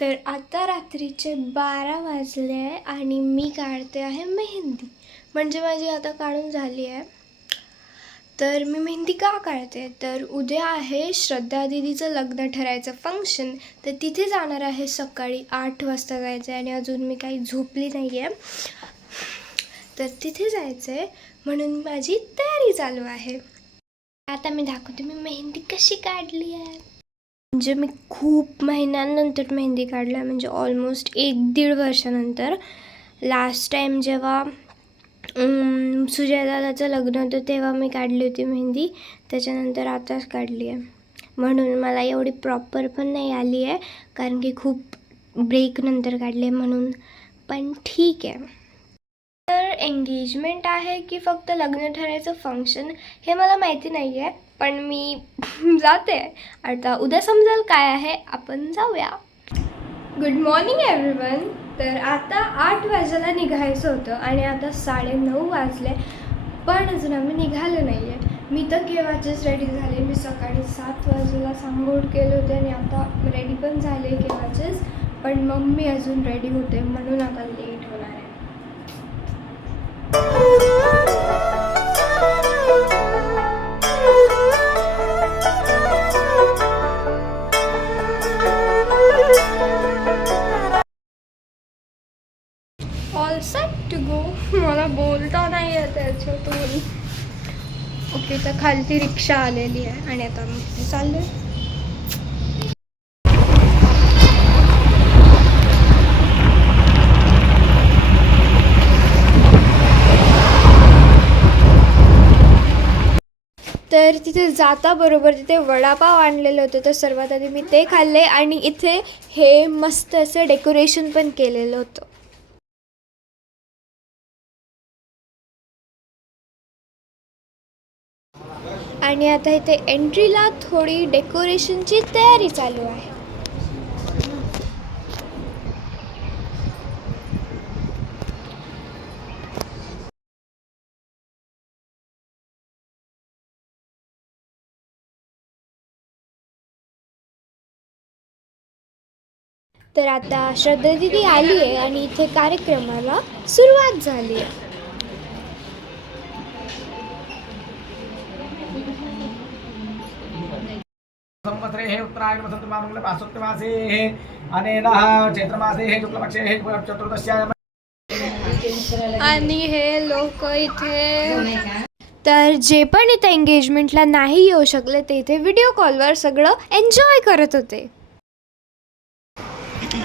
तर आता रात्रीचे 12 वाजले आहे आणि मी काढते आहे मेहंदी. म्हणजे माझी आता काढून झाली आहे. तर मी मेहंदी का काढते, तर उद्या आहे श्रद्धा दीदीचं लग्न ठरायचं फंक्शन. तर तिथे जाणार आहे. सकाळी 8 वाजता जायचं आहे आणि अजून मी काही झोपली नाही आहे. तर तिथे जायचं आहे म्हणून माझी तयारी चालू आहे. आता मी दाखवते मी मेहंदी कशी काढली आहे. म्हणजे मी खूप महिन्यांनंतर मेहंदी काढल्या, म्हणजे ऑलमोस्ट 1-1.5 वर्षानंतर. लास्ट टाईम जेव्हा सुजयदादाचं लग्न होतं तेव्हा मी काढली होती मेहंदी. त्याच्यानंतर आताच काढली आहे. म्हणून मला एवढी प्रॉपर पण नाही आली आहे, कारण की खूप ब्रेक नंतर काढले म्हणून. पण ठीक आहे. तर एंगेजमेंट आहे की फक्त लग्न ठरायचं फंक्शन हे मला माहिती नाही आहे, पण मी जाते. आता उद्या समजेल काय आहे. आपण जाऊया. Good morning everyone. तर आता 8 वाजायला निघायचं होतं आणि आता 9:30 वाजले, पण अजून आम्ही निघालो नाही आहे. मी तर केव्हाचेच रेडी झाले. मी सकाळी 7 वाजेला अंघोळ केले होते आणि आता रेडी पण झाले केव्हाचेच. पण मम्मी अजून रेडी होते म्हणून आता लेट होणार आहे. All set to go. मला बोलता नाही येत त्याच्यातून. ओके, तर खालती रिक्षा आलेली आहे आणि आता मी तिथे चालले. तर तिथे जाता बरोबर तिथे वडापाव आणलेलं होतं. तर सर्वात आधी मी ते खाल्ले आणि इथे हे मस्त असं डेकोरेशन पण केलेलं होतं. आणि आता इथे एंट्रीला थोडी डेकोरेशनची तयारी चालू आहे. तर आता श्रद्धा दीदी आली आहे आणि इथे कार्यक्रमाला सुरुवात झाली आहे. संवत्सरे हे उत्तरायण वसंत मामंगल पासोत्तमासे हे अनेनः चैत्रमासे हे शुक्लपक्षे हे चतुर्दश्याम. आणि हे लोक इथे, तर जे पण इथे एंगेजमेंटला नाही येऊ शकले ते इथे व्हिडिओ कॉलवर सगळं एन्जॉय करत होते.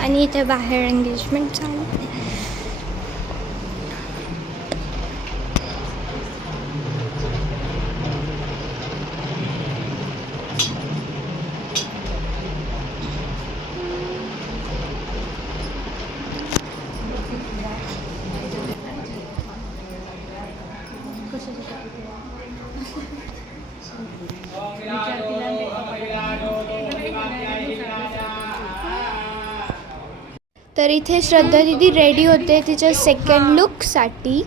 आणि इथे बाहेर एंगेजमेंट चालू. तर इथे श्रद्धा दीदी रेडी होते तिच्या सेकंड लुकसाठी.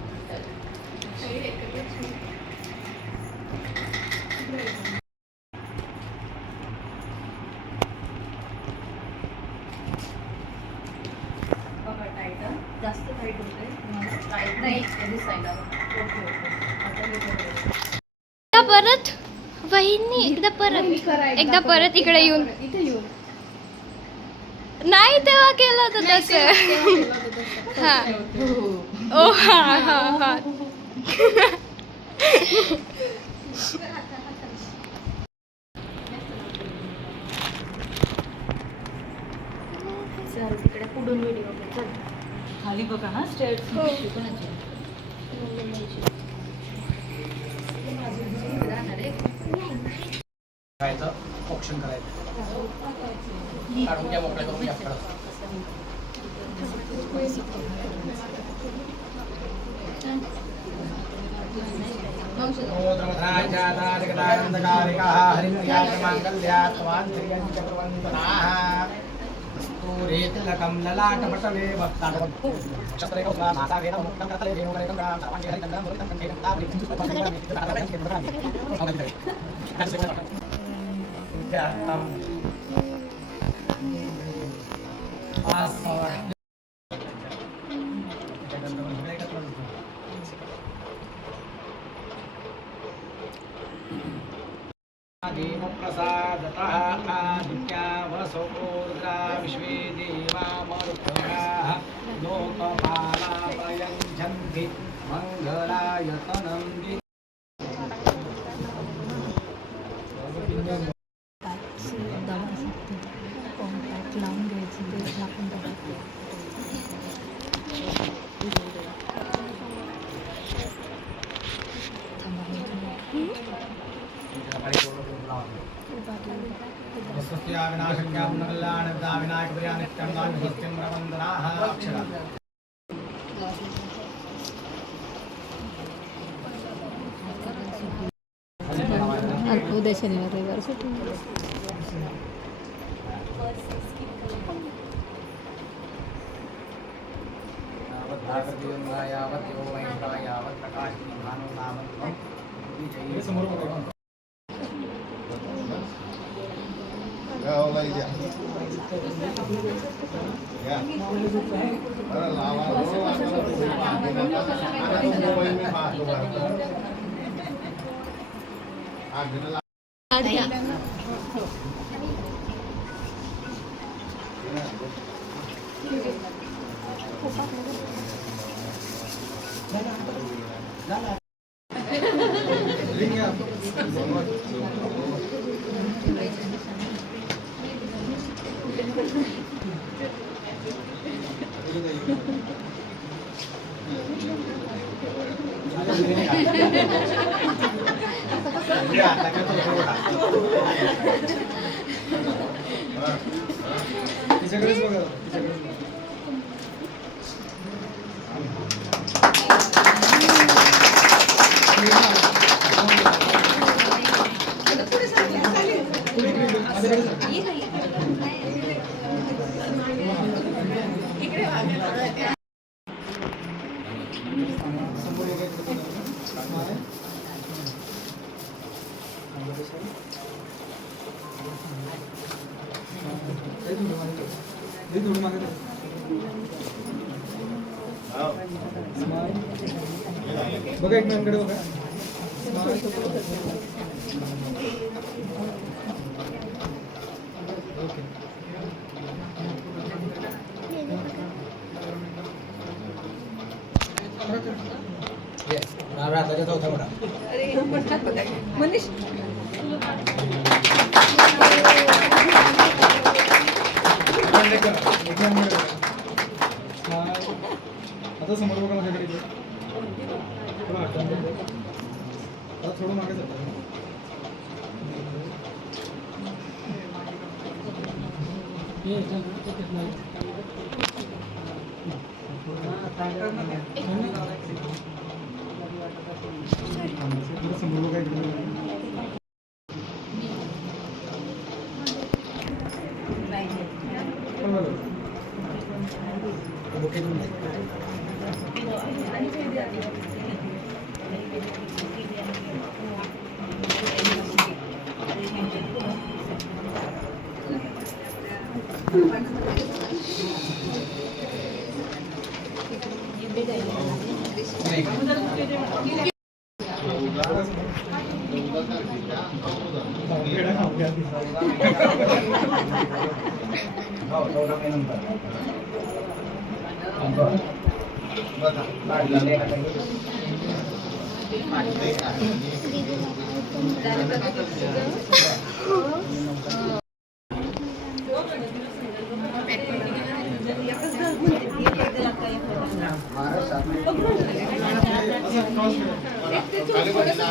परत वहिनी एकदा परत इकडे येऊन नाही तेव्हा केलं होतं तसं. हां ओ हां हां हां. तिकडे पुढून व्हिडिओ खाली बघा ना स्टेअर्स. ऑप्शन करायचं काढून घ्या, मोकळ्या करून घ्या. देवप्रसादतः आदित्या वसोर्द्रा विश्वे देवा मरुत्तमाः लोकपाला प्रयच्छन्ति मङ्गलायतनं लावून घ्यायचं ते झाकून टाकायचं. स्वस्त्या विनाशक्या पुनर्कल्याणदा विनायकप्रिया नित्यं स्वस्तिं वन्दनाः अक्षरा उद्या शनिवार रविवार सुट्टी. यावत् यो वैश्वा यावत् प्रकाशति भानो नामं समोर बघा एक मिनिट बघा ओके येस राहता चौथा मोठा अरे मनीष आता समोर बघा माझ्याकडे थोडं मागे जातं समोर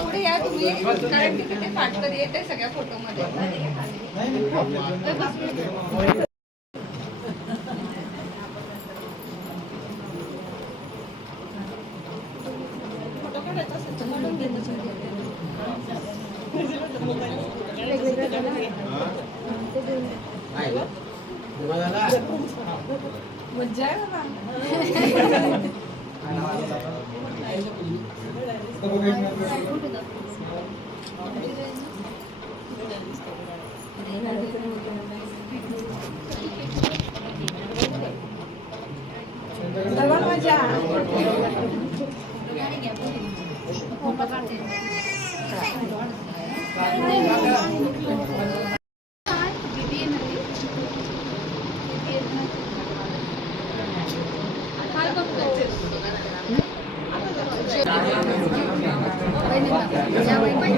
पुढे या तुम्ही कारण की ते फाटतं येते सगळ्या फोटोमध्ये. मज्जा आहे बाबा.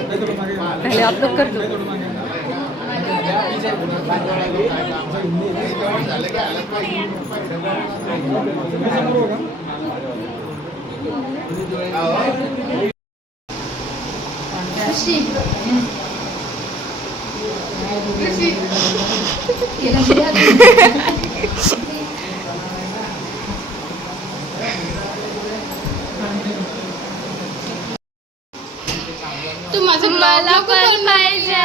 पहले आप लोग कर दो. तू माझं मला पण पाहिजे.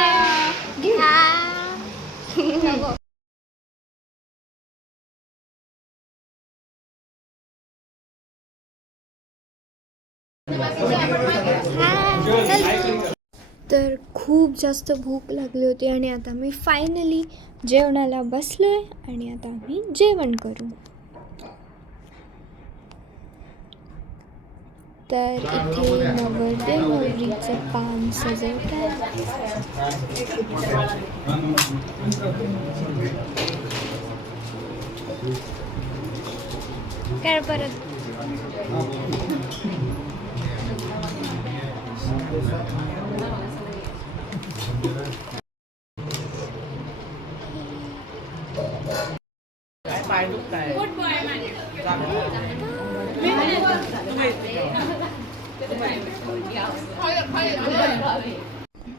तर खूप जास्त भूक लागली होती आणि आता मी फायनली जेवणाला बसलोय आणि आता आम्ही जेवण करू. तर इथे नवरदेव नवरीचं पान सजवतात. काय परत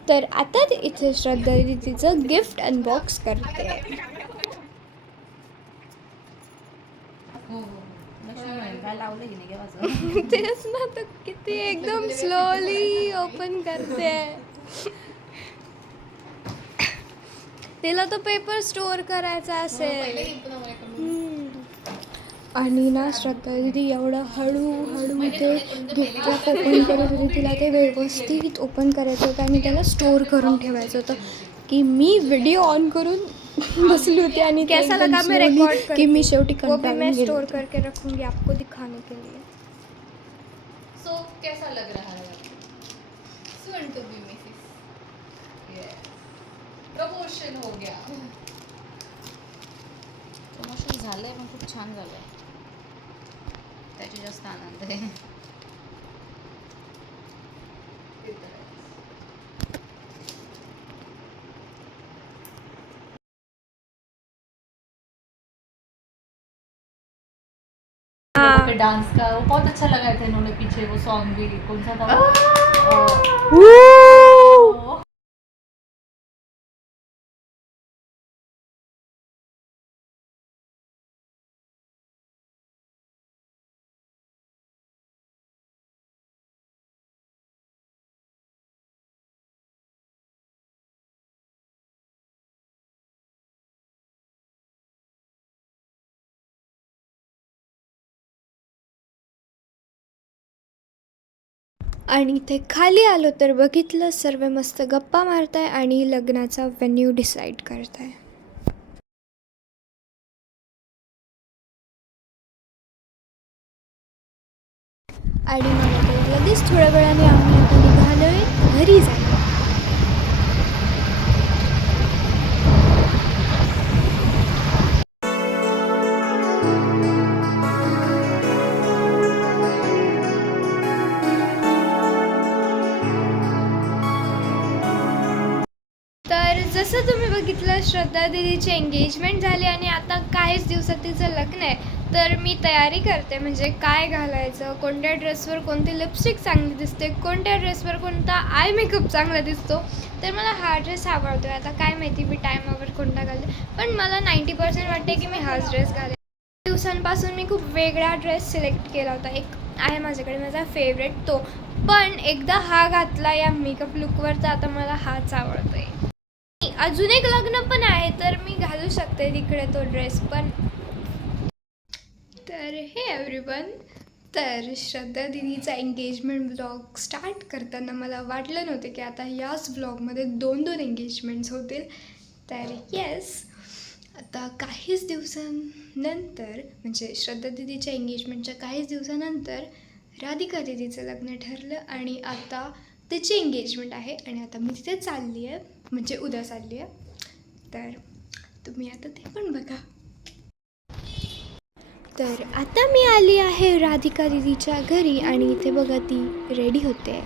तर आता इथे श्रद्धा तिचं गिफ्ट अनबॉक्स करते. तेच ना, तर किती एकदम स्लोली ओपन करते. तिला तो पेपर स्टोअर करायचा असेल. आणि ना श्रद्धा दीदी एवढं हळूहळू ते गिफ्ट रॅप ओपन करत होती. तिला ते व्यवस्थित ओपन करायचं होतं आणि त्याला स्टोअर करून ठेवायचं होतं की मी व्हिडिओ ऑन करून बसली होती आणि कैसा लगा मैं रिकॉर्ड की मी शेवटी मैं स्टोर करके रखूंगी आपको दिखाने के लिए. सो कैसा लग रहा है soon to be Mrs. Promotion हो गया. प्रमोशन झालंय पण खूप छान झालंय. त्याची जास्त आनंद आहे. डांस का वो बहुत अच्छा लगा था. इन्होंने पीछे वो सॉन्ग भी कौन सा था आणि ते खाली आलो तर बघितलं सर्व मस्त गप्पा मारताय आणि लग्नाचा व्हेन्यू डिसाईड करताय. आणि मग लगेच थोड्या वेळाने आम्ही आता निघालोय घरी जायला. जसं तुम्ही बघितलं श्रद्धा दीदीची एंगेजमेंट झाली आणि आता काहीच दिवसात तिचं लग्न आहे. तर मी तयारी करते, म्हणजे काय घालायचं, कोणत्या ड्रेसवर कोणती लिपस्टिक चांगली दिसते, कोणत्या ड्रेसवर कोणता आय मेकअप चांगला दिसतो. तर मला हा ड्रेस आवडतो. आता काय माहिती मी टायमावर कोणता घालते, पण मला 90% वाटते की मी हाच ड्रेस घालेन. दिवसांपासून मी खूप वेगळा ड्रेस सिलेक्ट केला होता. एक आहे माझ्याकडे माझा फेवरेट तो, पण एकदा हा घातला या मेकअप लुकवर तर आता मला हाच आवडतोय. अजून एक लग्न पण आहे तर मी घालू शकते तिकडे तो ड्रेस पण. तर हे एव्हरीवन, तर श्रद्धा दीदीचा एंगेजमेंट ब्लॉग स्टार्ट करताना मला वाटलं नव्हतं की आता याच ब्लॉगमध्ये 2 एंगेजमेंट्स होतील. तर येस, आता काहीच दिवसांनंतर, म्हणजे श्रद्धा दीदीच्या एंगेजमेंटच्या काहीच दिवसानंतर राधिका दीदीचं लग्न ठरलं आणि आता तिची एंगेजमेंट आहे आणि आता मी तिथे चालली आहे, म्हणजे उद्या चालली आहे. तर तुम्ही आता ते पण बघा. तर आता मी आली आहे राधिका दीदीच्या घरी आणि इथे बघा ती रेडी होते.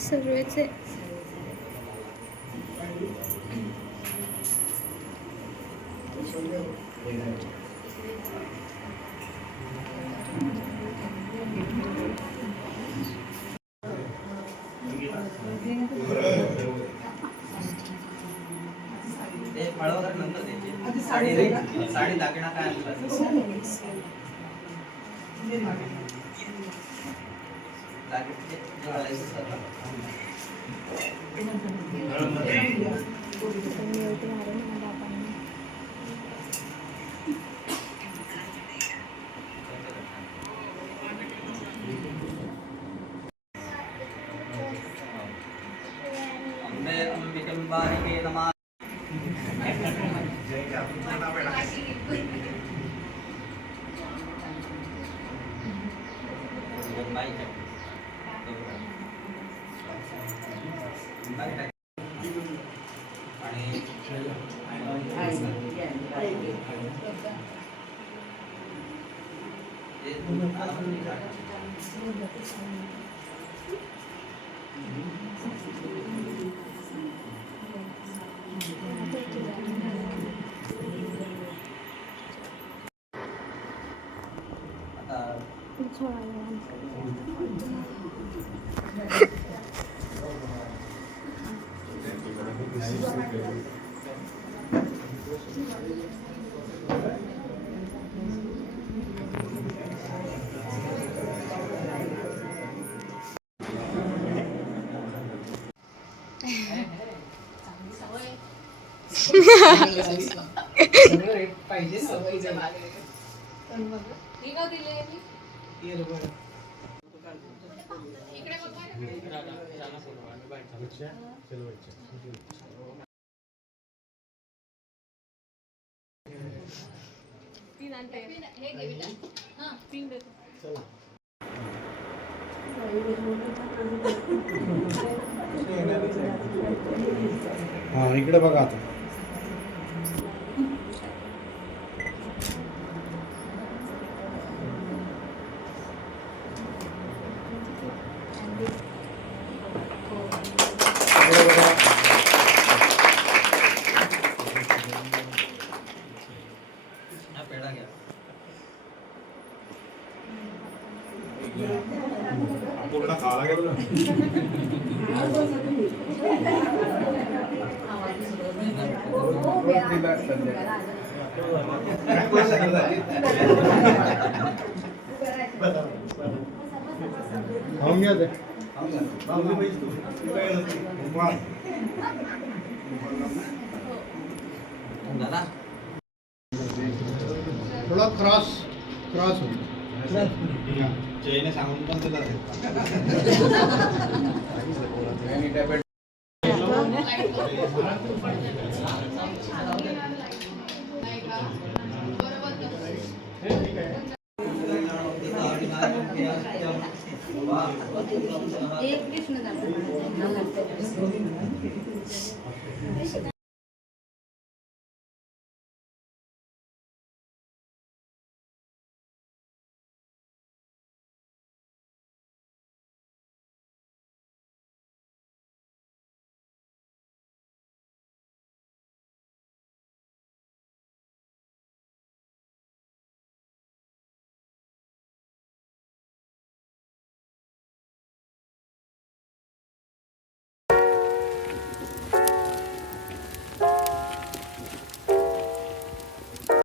सर्वेचे साडी दागिना काय अंबिके नमः पाहिजे सवयीच्या मागे हे का दिले इकडे बघा तीन आणते हे घे बेटा हां तीन देतो हा इकडे बघा आता पेढा घ्या पूर्ण खावा लागेल खाऊन घ्या ते दादा थोडा क्रॉस होतो जयने सांगून पण ते एक कृष्ण